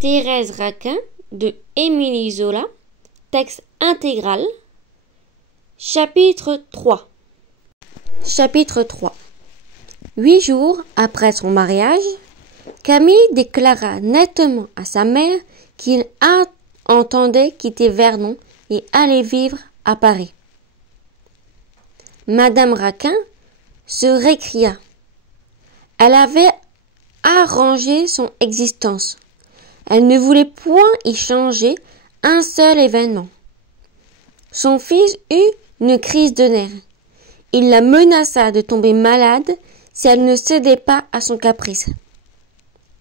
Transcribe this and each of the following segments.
Thérèse Raquin de Émilie Zola, texte intégral, chapitre 3. Chapitre 3. 8 jours après son mariage, Camille déclara nettement à sa mère qu'il entendait quitter Vernon et aller vivre à Paris. Madame Raquin se récria. Elle avait arrangé son existence. Elle ne voulait point y changer un seul événement. Son fils eut une crise de nerfs. Il la menaça de tomber malade si elle ne cédait pas à son caprice.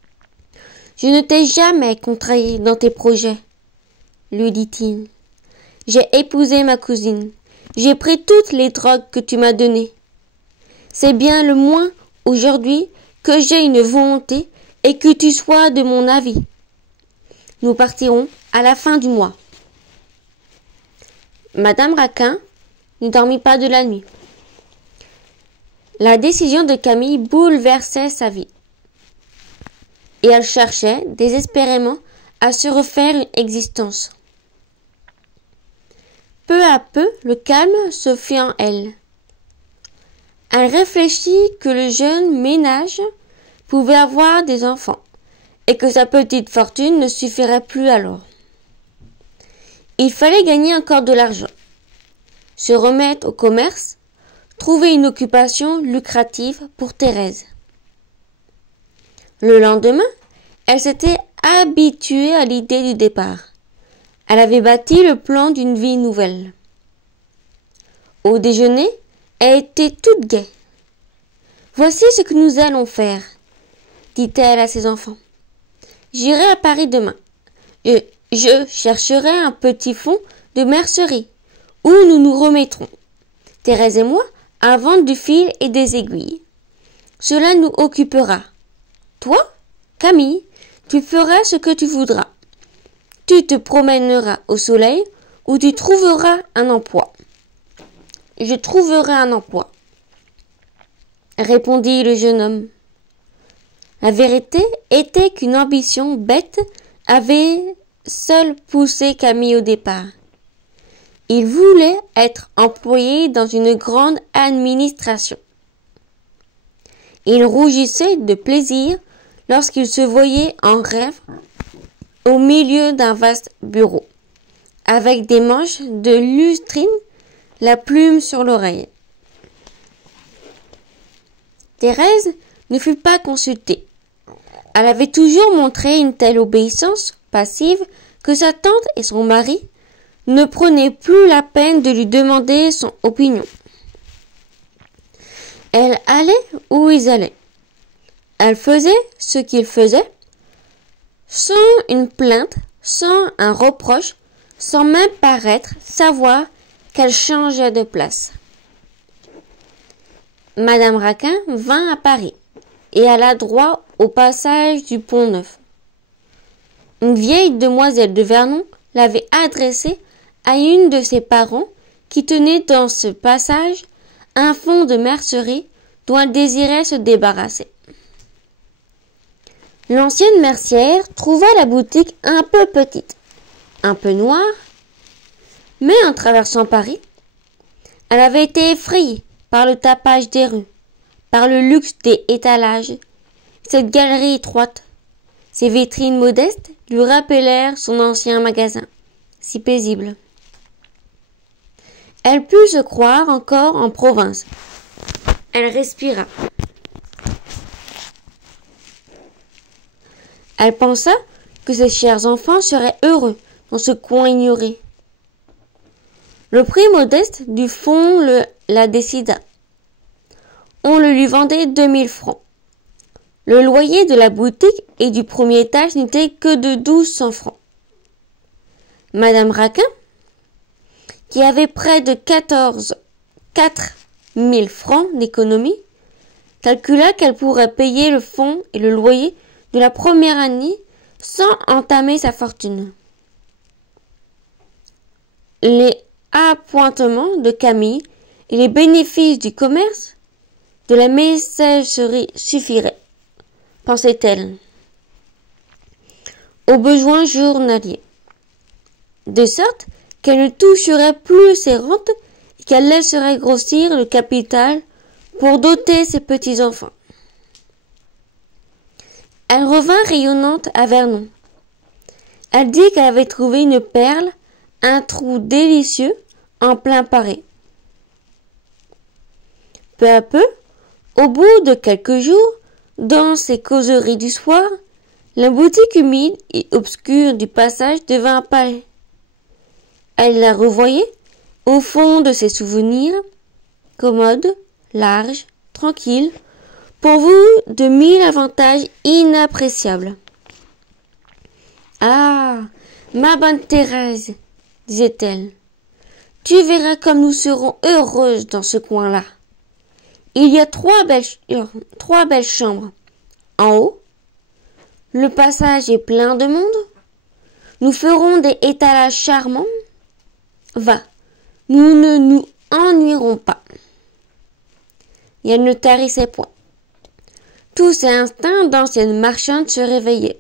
« Je ne t'ai jamais contrarié dans tes projets, lui dit-il. J'ai épousé ma cousine. J'ai pris toutes les drogues que tu m'as données. C'est bien le moins aujourd'hui que j'ai une volonté et que tu sois de mon avis. Nous partirons à la fin du mois. » Madame Raquin ne dormit pas de la nuit. La décision de Camille bouleversait sa vie. Et elle cherchait désespérément à se refaire une existence. Peu à peu, le calme se fit en elle. Elle réfléchit que le jeune ménage pouvait avoir des enfants et que sa petite fortune ne suffirait plus alors. Il fallait gagner encore de l'argent, se remettre au commerce, trouver une occupation lucrative pour Thérèse. Le lendemain, elle s'était habituée à l'idée du départ. Elle avait bâti le plan d'une vie nouvelle. Au déjeuner, elle était toute gaie. « Voici ce que nous allons faire, » dit-elle à ses enfants. « J'irai à Paris demain. Je chercherai un petit fonds de mercerie où nous nous remettrons, Thérèse et moi, à vendre du fil et des aiguilles. Cela nous occupera. Toi, Camille, tu feras ce que tu voudras. Tu te promèneras au soleil ou tu trouveras un emploi. »« Je trouverai un emploi, » répondit le jeune homme. La vérité était qu'une ambition bête avait seule poussé Camille au départ. Il voulait être employé dans une grande administration. Il rougissait de plaisir lorsqu'il se voyait en rêve au milieu d'un vaste bureau, avec des manches de lustrine, la plume sur l'oreille. Thérèse ne fut pas consultée. Elle avait toujours montré une telle obéissance passive que sa tante et son mari ne prenaient plus la peine de lui demander son opinion. Elle allait où ils allaient. Elle faisait ce qu'ils faisaient, sans une plainte, sans un reproche, sans même paraître savoir qu'elle changeait de place. Madame Raquin vint à Paris et alla droit au passage du Pont-Neuf. Une vieille demoiselle de Vernon l'avait adressée à une de ses parents qui tenait dans ce passage un fonds de mercerie dont elle désirait se débarrasser. L'ancienne mercière trouva la boutique un peu petite, un peu noire, mais en traversant Paris, elle avait été effrayée par le tapage des rues, par le luxe des étalages. Cette galerie étroite, ces vitrines modestes lui rappelèrent son ancien magasin, si paisible. Elle put se croire encore en province. Elle respira. Elle pensa que ses chers enfants seraient heureux dans ce coin ignoré. Le prix modeste du fonds la décida. On le lui vendait 2000 francs. Le loyer de la boutique et du premier étage n'était que de 1200 francs. Madame Raquin, qui avait près de 4000 francs d'économie, calcula qu'elle pourrait payer le fonds et le loyer de la première année sans entamer sa fortune. Les appointements de Camille et les bénéfices du commerce de la messagerie suffiraient, pensait-elle. aux besoins journaliers, de sorte qu'elle ne toucherait plus ses rentes et qu'elle laisserait grossir le capital pour doter ses petits-enfants. Elle revint rayonnante à Vernon. Elle dit qu'elle avait trouvé une perle, un trou délicieux en plein Paris. Peu à peu, au bout de quelques jours, dans ses causeries du soir, la boutique humide et obscure du passage devint un palais. Elle la revoyait, au fond de ses souvenirs, commode, large, tranquille, pourvue de 1000 avantages inappréciables. « Ah, ma bonne Thérèse, disait-elle, tu verras comme nous serons heureuses dans ce coin-là. Il y a trois belles chambres. En haut, le passage est plein de monde. Nous ferons des étalages charmants. Va, nous ne nous ennuierons pas. » Et elle ne tarissait point. Tous ses instincts d'ancienne marchande se réveillaient.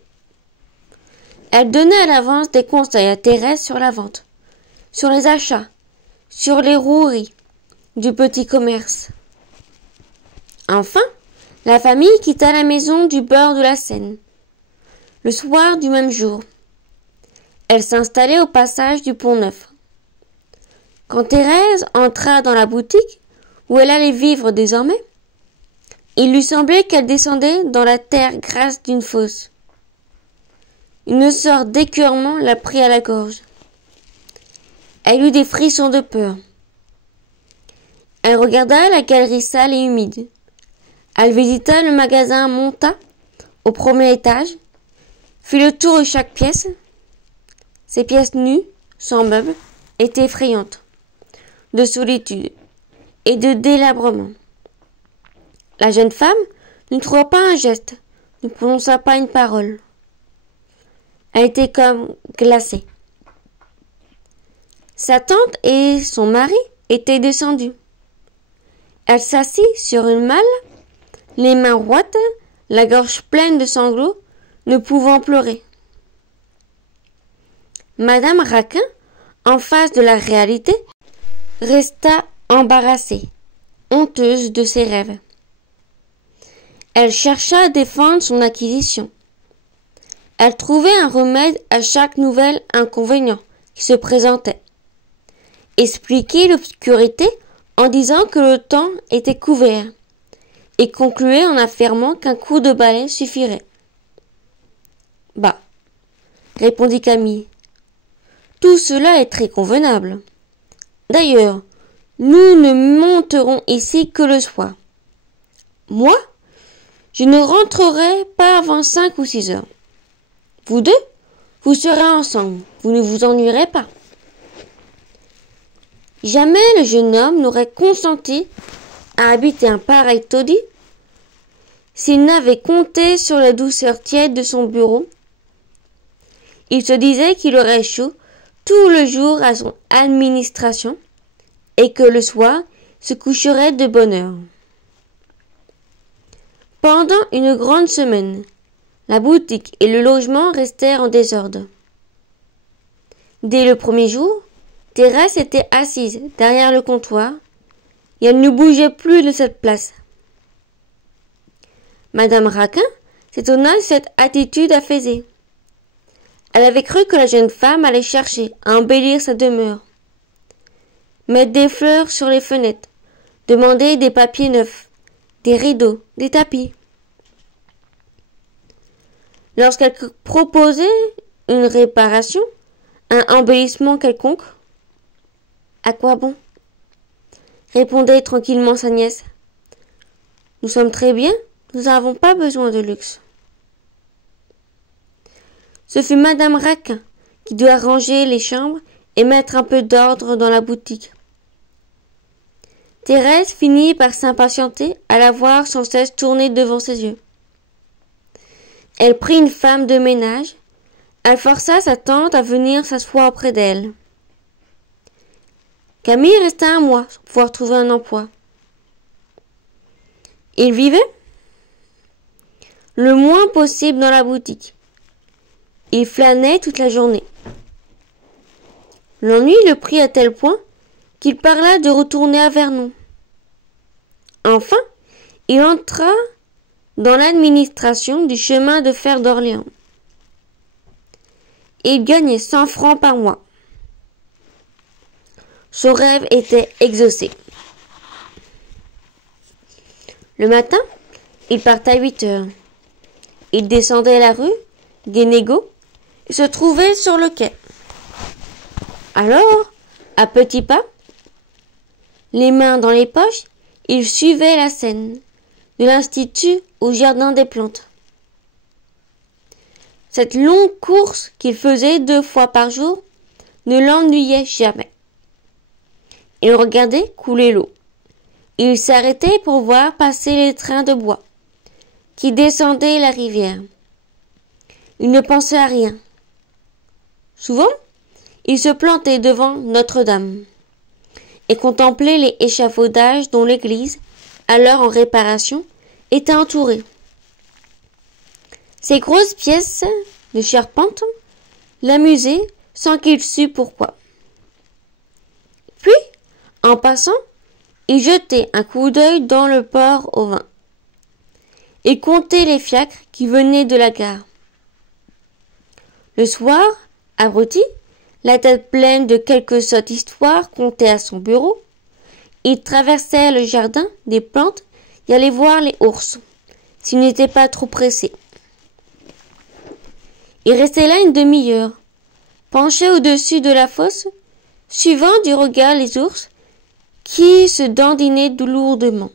Elle donnait à l'avance des conseils à Thérèse sur la vente, sur les achats, sur les roueries du petit commerce. Enfin, la famille quitta la maison du bord de la Seine. Le soir du même jour, elle s'installait au passage du Pont-Neuf. Quand Thérèse entra dans la boutique, où elle allait vivre désormais, il lui semblait qu'elle descendait dans la terre grasse d'une fosse. Une sorte d'écœurement la prit à la gorge. Elle eut des frissons de peur. Elle regarda la galerie sale et humide. Elle visita le magasin, monta au premier étage, fit le tour de chaque pièce. Ces pièces nues, sans meubles, étaient effrayantes, de solitude et de délabrement. La jeune femme ne trouva pas un geste, ne prononça pas une parole. Elle était comme glacée. Sa tante et son mari étaient descendus. Elle s'assit sur une malle, les mains roides, la gorge pleine de sanglots, ne pouvant pleurer. Madame Raquin, en face de la réalité, resta embarrassée, honteuse de ses rêves. Elle chercha à défendre son acquisition. Elle trouvait un remède à chaque nouvel inconvénient qui se présentait. Expliquait l'obscurité en disant que le temps était couvert et concluait en affirmant qu'un coup de balai suffirait. « Bah, répondit Camille, tout cela est très convenable. D'ailleurs, nous ne monterons ici que le soir. Moi, je ne rentrerai pas avant 5 ou 6 heures. Vous deux, vous serez ensemble, vous ne vous ennuierez pas. » Jamais le jeune homme n'aurait consenti à habiter un pareil taudis s'il n'avait compté sur la douceur tiède de son bureau. Il se disait qu'il aurait chaud tout le jour à son administration et que le soir se coucherait de bonne heure. Pendant une grande semaine, la boutique et le logement restèrent en désordre. Dès le premier jour, Thérèse était assise derrière le comptoir et elle ne bougeait plus de cette place. Madame Raquin s'étonna de cette attitude affaissée. Elle avait cru que la jeune femme allait chercher à embellir sa demeure, mettre des fleurs sur les fenêtres, demander des papiers neufs, des rideaux, des tapis. Lorsqu'elle proposait une réparation, un embellissement quelconque, « À quoi bon ?» répondait tranquillement sa nièce. « Nous sommes très bien, nous n'avons pas besoin de luxe. » Ce fut Madame Raquin qui dut arranger les chambres et mettre un peu d'ordre dans la boutique. Thérèse finit par s'impatienter à la voir sans cesse tourner devant ses yeux. Elle prit une femme de ménage, elle força sa tante à venir s'asseoir auprès d'elle. Camille resta un mois sans pouvoir trouver un emploi. Il vivait le moins possible dans la boutique. Il flânait toute la journée. L'ennui le prit à tel point qu'il parla de retourner à Vernon. Enfin, il entra dans l'administration du chemin de fer d'Orléans. Il gagnait 100 francs par mois. Son rêve était exaucé. Le matin, il partait à 8 heures. Il descendait la rue des Négaux et se trouvait sur le quai. Alors, à petits pas, les mains dans les poches, il suivait la scène, de l'Institut au Jardin des Plantes. Cette longue course qu'il faisait 2 fois par jour ne l'ennuyait jamais. Il regardait couler l'eau. Il s'arrêtait pour voir passer les trains de bois qui descendaient la rivière. Il ne pensait à rien. Souvent, il se plantait devant Notre-Dame et contemplait les échafaudages dont l'église, alors en réparation, était entourée. Ces grosses pièces de charpente l'amusaient sans qu'il sût pourquoi. Puis, en passant, il jetait un coup d'œil dans le port au vin et comptait les fiacres qui venaient de la gare. Le soir, abruti, la tête pleine de quelque sotte histoire contée à son bureau, il traversait le jardin des plantes et allait voir les ours, s'il n'était pas trop pressé. Il restait là une demi-heure, penché au-dessus de la fosse, suivant du regard les ours qui se dandinaient lourdement.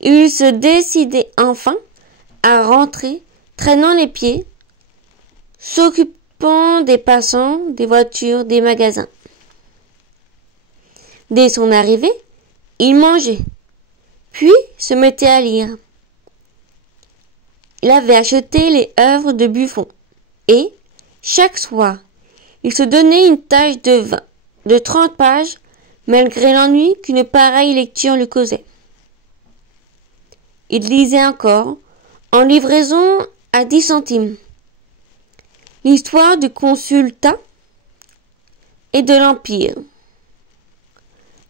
Il se décidait enfin à rentrer, traînant les pieds, s'occupant des passants, des voitures, des magasins. Dès son arrivée, il mangeait, puis se mettait à lire. Il avait acheté les œuvres de Buffon, et, chaque soir, il se donnait une tâche de 30 pages, malgré l'ennui qu'une pareille lecture lui causait. Il lisait encore, en livraison à 10 centimes, l'histoire du Consultat et de l'Empire,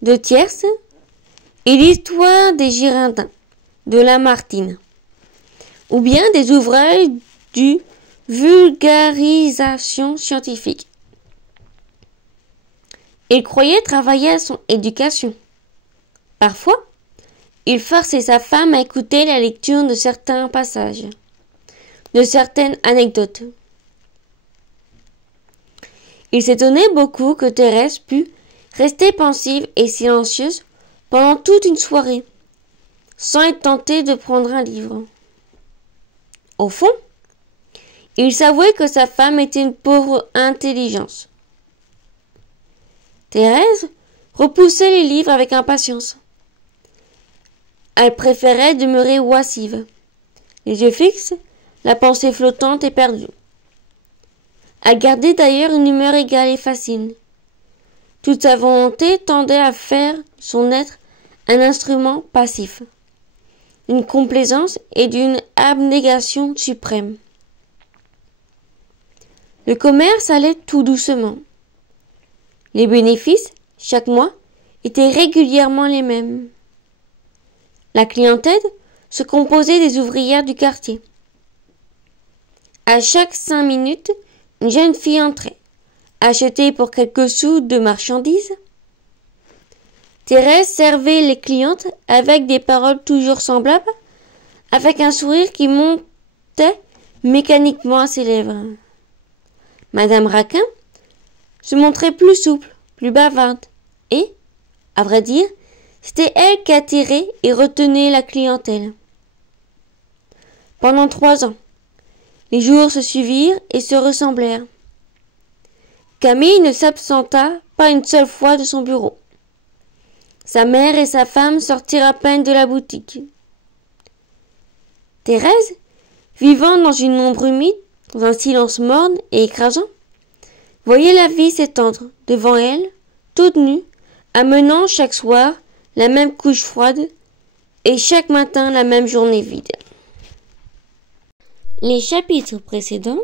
de Thiers, et l'histoire des Girondins, de Lamartine, ou bien des ouvrages du vulgarisation scientifique. Il croyait travailler à son éducation. Parfois, il forçait sa femme à écouter la lecture de certains passages, de certaines anecdotes. Il s'étonnait beaucoup que Thérèse pût rester pensive et silencieuse pendant toute une soirée, sans être tentée de prendre un livre. Au fond, il s'avouait que sa femme était une pauvre intelligence. Thérèse repoussait les livres avec impatience. Elle préférait demeurer oisive, les yeux fixes, la pensée flottante et perdue. Elle gardait d'ailleurs une humeur égale et facile. Toute sa volonté tendait à faire son être un instrument passif, d'une complaisance et d'une abnégation suprême. Le commerce allait tout doucement. Les bénéfices, chaque mois, étaient régulièrement les mêmes. La clientèle se composait des ouvrières du quartier. À chaque 5 minutes, une jeune fille entrait, achetait pour quelques sous de marchandises. Thérèse servait les clientes avec des paroles toujours semblables, avec un sourire qui montait mécaniquement à ses lèvres. Madame Raquin se montrait plus souple, plus bavarde, et, à vrai dire, c'était elle qui attirait et retenait la clientèle. Pendant 3 ans, les jours se suivirent et se ressemblèrent. Camille ne s'absenta pas une seule fois de son bureau. Sa mère et sa femme sortirent à peine de la boutique. Thérèse, vivant dans une ombre humide, dans un silence morne et écrasant, voyait la vie s'étendre devant elle, toute nue, amenant chaque soir la même couche froide et chaque matin la même journée vide. Les chapitres précédents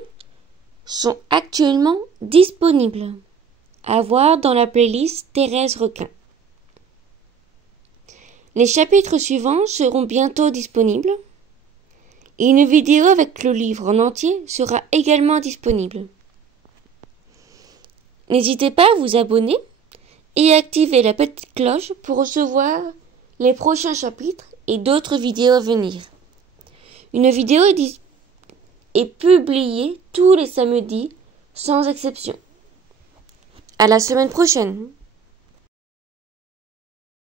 sont actuellement disponibles. À voir dans la playlist Thérèse Requin. Les chapitres suivants seront bientôt disponibles. Et une vidéo avec le livre en entier sera également disponible. N'hésitez pas à vous abonner et activer la petite cloche pour recevoir les prochains chapitres et d'autres vidéos à venir. Une vidéo est publiée tous les samedis sans exception. À la semaine prochaine.